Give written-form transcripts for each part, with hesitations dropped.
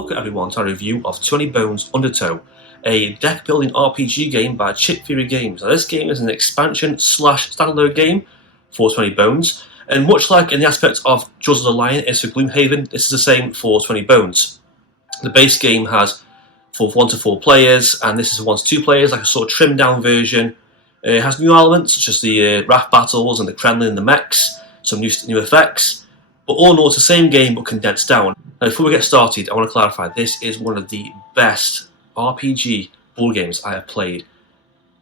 Welcome everyone to a review of 20 Bones Undertow, a deck building RPG game by Chip Theory Games. Now this game is an expansion slash standalone game for 20 Bones, and much like in the aspect of Jaws of the Lion is for Gloomhaven, this is the same for 20 Bones. The base game has for 1 to 4 players, and this is 1 to 2 players, like a sort of trimmed down version. It has new elements such as the raft battles and the Kremlin and the mechs, some new effects, but all in all it's the same game but condensed down. Now before we get started, I want to clarify, this is one of the best RPG board games I have played.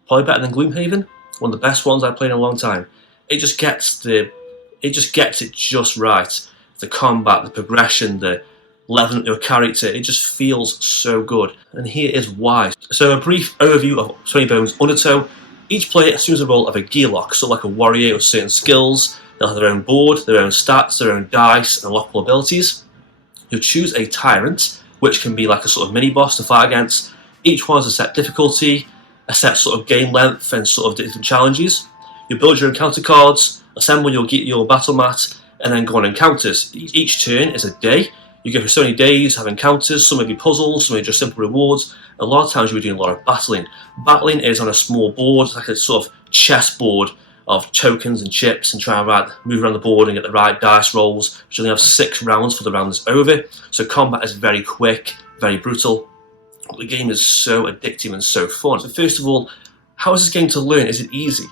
Probably better than Gloomhaven, one of the best ones I've played in a long time. It just gets it just right. The combat, the progression, the leveling of your character, it just feels so good. And here is why. So a brief overview of 20 Bones Undertow. Each player assumes the role of a gearloc, so like a warrior with certain skills. They'll have their own board, their own stats, their own dice, and unlockable abilities. You'll choose a Tyrant, which can be like a sort of mini-boss to fight against. Each one has a set difficulty, a set sort of game length, and sort of different challenges. You build your encounter cards, assemble your battle mat, and then go on encounters. Each turn is a day. You go for so many days, have encounters, some may be puzzles, some may be just simple rewards. A lot of times you'll be doing a lot of battling. Battling is on a small board, like a sort of chessboard of tokens and chips, and try and move around the board and get the right dice rolls, which only have 6 rounds for the round that's over. So combat is very quick, very brutal. The game is so addictive and so fun. So first of all, how is this game to learn? Is it easy?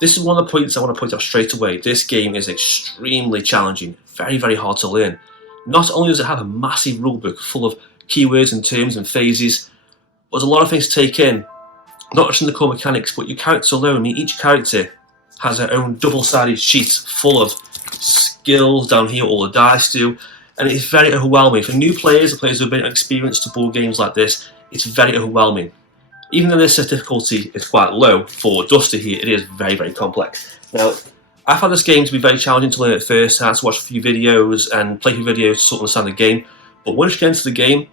This is one of the points I want to point out straight away. This game is extremely challenging, very, very hard to learn. Not only does it have a massive rulebook full of keywords and terms and phases, but there's a lot of things to take in. Not just in the core mechanics, but your character alone. I mean, each character has their own double-sided sheet full of skills down here, all the dice do, and it's very overwhelming. For new players or players who have been experienced to board games like this, it's very overwhelming. Even though this difficulty is quite low for Duster here, it is very, very complex. Now, I found this game to be very challenging to learn at first. I had to watch a few videos and play a few videos to sort of understand the game, but once you get into the game,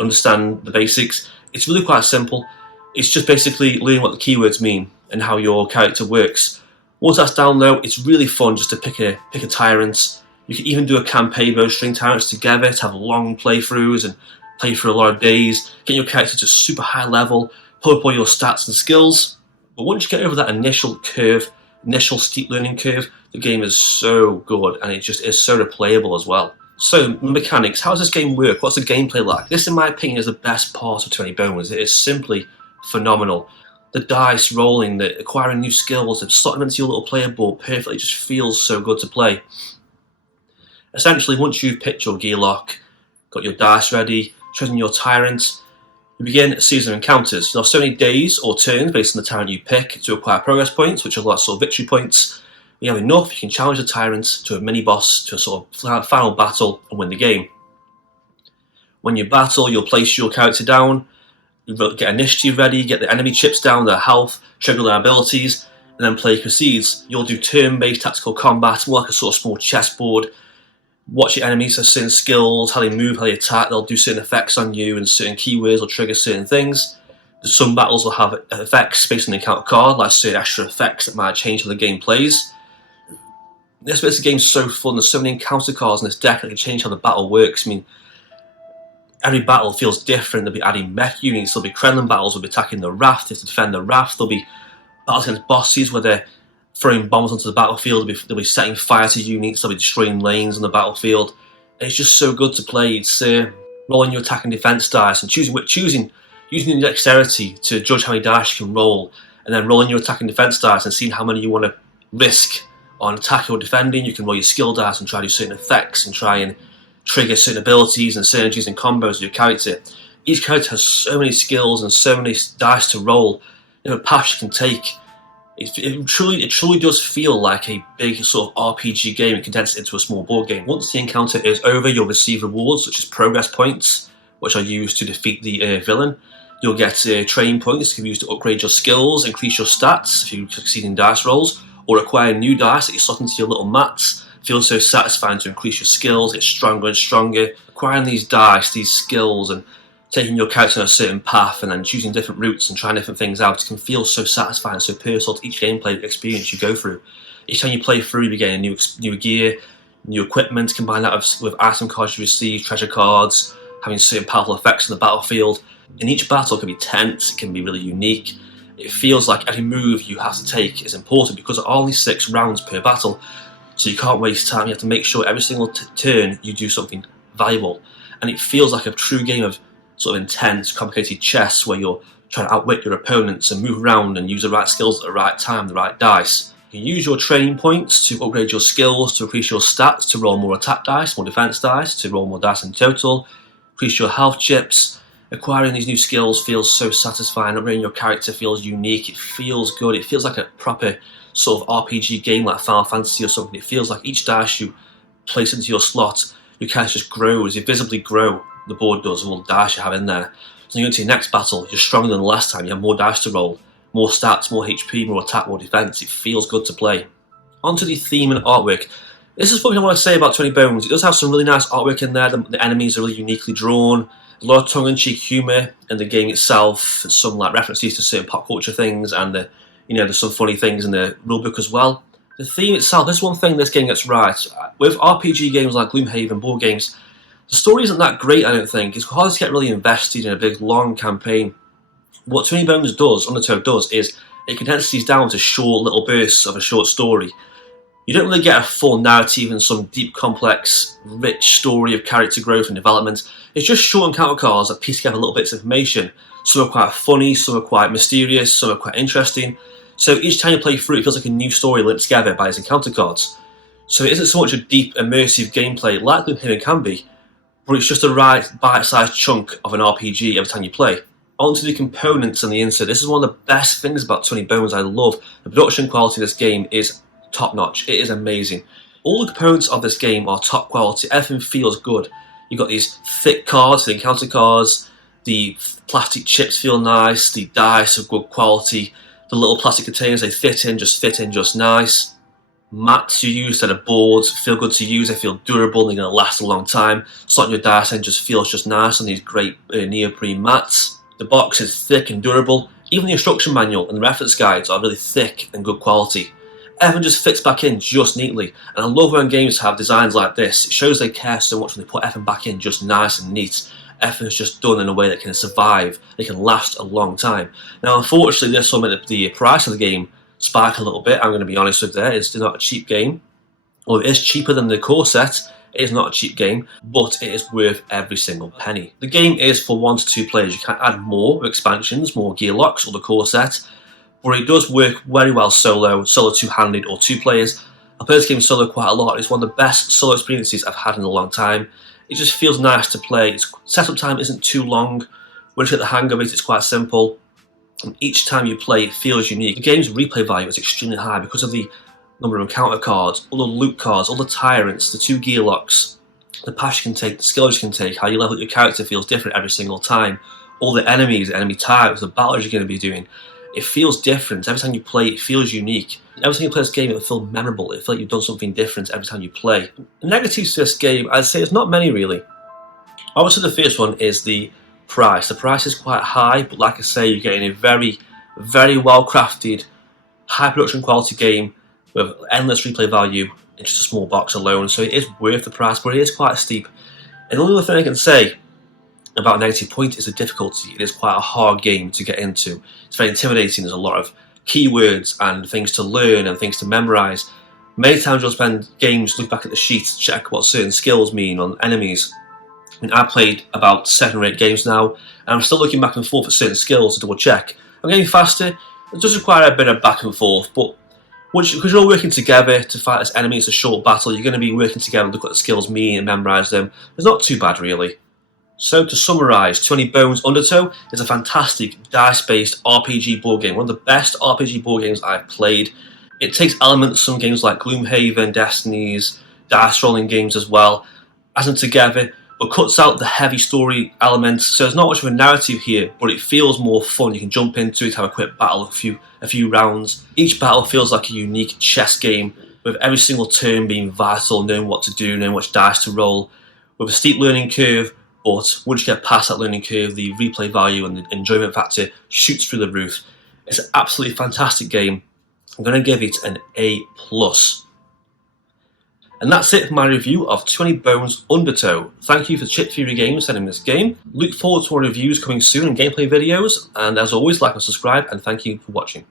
understand the basics, it's really quite simple. It's just basically learning what the keywords mean and how your character works. Once that's down though, it's really fun just to pick a Tyrant. You can even do a campaign where string Tyrants together to have long playthroughs and play for a lot of days, get your character to super high level, pull up all your stats and skills. But once you get over that initial steep learning curve, the game is so good and it just is so replayable as well. So, mechanics, how does this game work? What's the gameplay like? This, in my opinion, is the best part of 20 Bones. It is simply phenomenal. The dice rolling, the acquiring new skills, the slotting them into your little player board perfectly just feels so good to play. Essentially, once you've picked your gearloc, got your dice ready, chosen your Tyrant, you begin a series of encounters. You'll have so many days or turns based on the Tyrant you pick to acquire progress points, which are like sort of victory points. When you have enough, you can challenge the Tyrant to a mini-boss, to a sort of final battle, and win the game. When you battle, you'll place your character down, get initiative ready, get the enemy chips down, their health, trigger their abilities, and then play proceeds. You'll do turn-based tactical combat, more like a sort of small chessboard. Watch your enemies have certain skills, how they move, how they attack. They'll do certain effects on you, and certain keywords will trigger certain things. Some battles will have effects based on the encounter card, like certain extra effects that might change how the game plays. This makes the game so fun. There's so many encounter cards in this deck that can change how the battle works. I mean, every battle feels different. They'll be adding mech units, there'll be Kremlin battles, they'll be attacking the raft, they have to defend the raft, there'll be battles against bosses where they're throwing bombs onto the battlefield, they'll be setting fire to units, they'll be destroying lanes on the battlefield. And it's just so good to play. It's rolling your attack and defense dice and using your dexterity to judge how many dice you can roll, and then rolling your attack and defense dice and seeing how many you want to risk on attack or defending. You can roll your skill dice and try to do certain effects and try and trigger certain abilities and synergies and combos with your character. Each character has so many skills and so many dice to roll, different paths you can take. It truly does feel like a big sort of RPG game condensed into a small board game. Once the encounter is over, you'll receive rewards such as progress points, which are used to defeat the villain. You'll get training points that can be used to upgrade your skills, increase your stats if you succeed in dice rolls, or acquire new dice that you slot into your little mats. Feels so satisfying to increase your skills, get stronger and stronger. Acquiring these dice, these skills, and taking your character on a certain path and then choosing different routes and trying different things out can feel so satisfying and so personal to each gameplay experience you go through. Each time you play through, you get a new gear, new equipment, combine that with item cards you receive, treasure cards, having certain powerful effects on the battlefield. And each battle can be tense, it can be really unique. It feels like every move you have to take is important because there are only 6 rounds per battle, so you can't waste time. You have to make sure every single turn you do something valuable. And it feels like a true game of sort of intense, complicated chess where you're trying to outwit your opponents and move around and use the right skills at the right time, the right dice. You can use your training points to upgrade your skills, to increase your stats, to roll more attack dice, more defense dice, to roll more dice in total, increase your health chips. Acquiring these new skills feels so satisfying. Upgrading your character feels unique. It feels good. It feels like a proper sort of RPG game like Final Fantasy or something. It feels like each dice you place into your slot, your character just grows. You visibly grow. The board does, all the dice you have in there. So you go into your next battle, you're stronger than the last time. You have more dice to roll, more stats, more HP, more attack, more defense. It feels good to play. Onto the theme and artwork. This is what I want to say about 20 Bones. It does have some really nice artwork in there. The enemies are really uniquely drawn. A lot of tongue-in-cheek humour in the game itself. Some like references to certain pop culture things, and there's some funny things in the rulebook as well. The theme itself, this is one thing this game gets right. With RPG games like Gloomhaven, board games, the story isn't that great, I don't think. It's hard to get really invested in a big, long campaign. What 20 Bones does, Undertow does, is it condenses these down to short little bursts of a short story. You don't really get a full narrative and some deep, complex, rich story of character growth and development. It's just short encounter cards that piece together little bits of information. Some are quite funny, some are quite mysterious, some are quite interesting. So each time you play through, it feels like a new story linked together by these encounter cards. So it isn't so much a deep, immersive gameplay like Gloomhaven can be, but it's just a right, bite-sized chunk of an RPG every time you play. Onto the components and the insert. This is one of the best things about 20 Bones I love. The production quality of this game is top-notch. It is amazing. All the components of this game are top quality. Everything feels good. You've got these thick cards, the encounter cards, the plastic chips feel nice, the dice are good quality, the little plastic containers, they fit in just nice. Mats you use that are boards feel good to use, they feel durable, they're going to last a long time. Slotting your dice in just feels just nice on these great neoprene mats. The box is thick and durable. Even the instruction manual and the reference guides are really thick and good quality. Everything just fits back in just neatly, and I love when games have designs like this. It shows they care so much when they put everything back in just nice and neat. Everything's just done in a way that can survive, they can last a long time. Now unfortunately this will make the price of the game spike a little bit, I'm going to be honest with that. It's not a cheap game. Well, it is cheaper than the core set. It is not a cheap game, but it is worth every single penny. The game is for 1 to 2 players. You can add more expansions, more Gearlocs or the core set, but it does work very well solo two-handed or 2 players. I play this game solo quite a lot. It's one of the best solo experiences I've had in a long time. It just feels nice to play. Its setup time isn't too long. Once you get the hang of it, it's quite simple. And each time you play, it feels unique. The game's replay value is extremely high because of the number of encounter cards, all the loot cards, all the Tyrants, the 2 Gearlocs, the pass you can take, the skills you can take, how you level up your character feels different every single time. All the enemies, the enemy types, the battles you're going to be doing. It feels different. Every time you play, it feels unique. Every time you play this game, it'll feel memorable. It'll feel like you've done something different every time you play. The negatives to this game, I'd say there's not many really. Obviously the first one is the price. The price is quite high, but like I say, you're getting a very, very well crafted, high production quality game with endless replay value in just a small box alone, so it is worth the price, but it is quite steep. And the only other thing I can say about a negative point is the difficulty. It is quite a hard game to get into. It's very intimidating. There's a lot of keywords and things to learn and things to memorise. Many times you'll spend games looking back at the sheet to check what certain skills mean on enemies. And I've played about 7 or 8 games now, and I'm still looking back and forth at certain skills to double check. I'm getting faster. It does require a bit of back and forth, but because you're all working together to fight this enemy, it's a short battle, you're going to be working together and look what the skills mean and memorise them. It's not too bad really. So to summarise, 20 Bones Undertow is a fantastic dice-based RPG board game, one of the best RPG board games I've played. It takes elements from games like Gloomhaven, Destiny's, dice rolling games as well, adds them together, but cuts out the heavy story elements, so there's not much of a narrative here, but it feels more fun. You can jump into it, have a quick battle, a few rounds. Each battle feels like a unique chess game, with every single turn being vital, knowing what to do, knowing which dice to roll, with a steep learning curve, but once you get past that learning curve, the replay value and the enjoyment factor shoots through the roof. It's an absolutely fantastic game. I'm going to give it an A+. And that's it for my review of 20 Bones Undertow. Thank you for Chip Fury Games sending this game. Look forward to more reviews coming soon and gameplay videos. And as always, like and subscribe, and thank you for watching.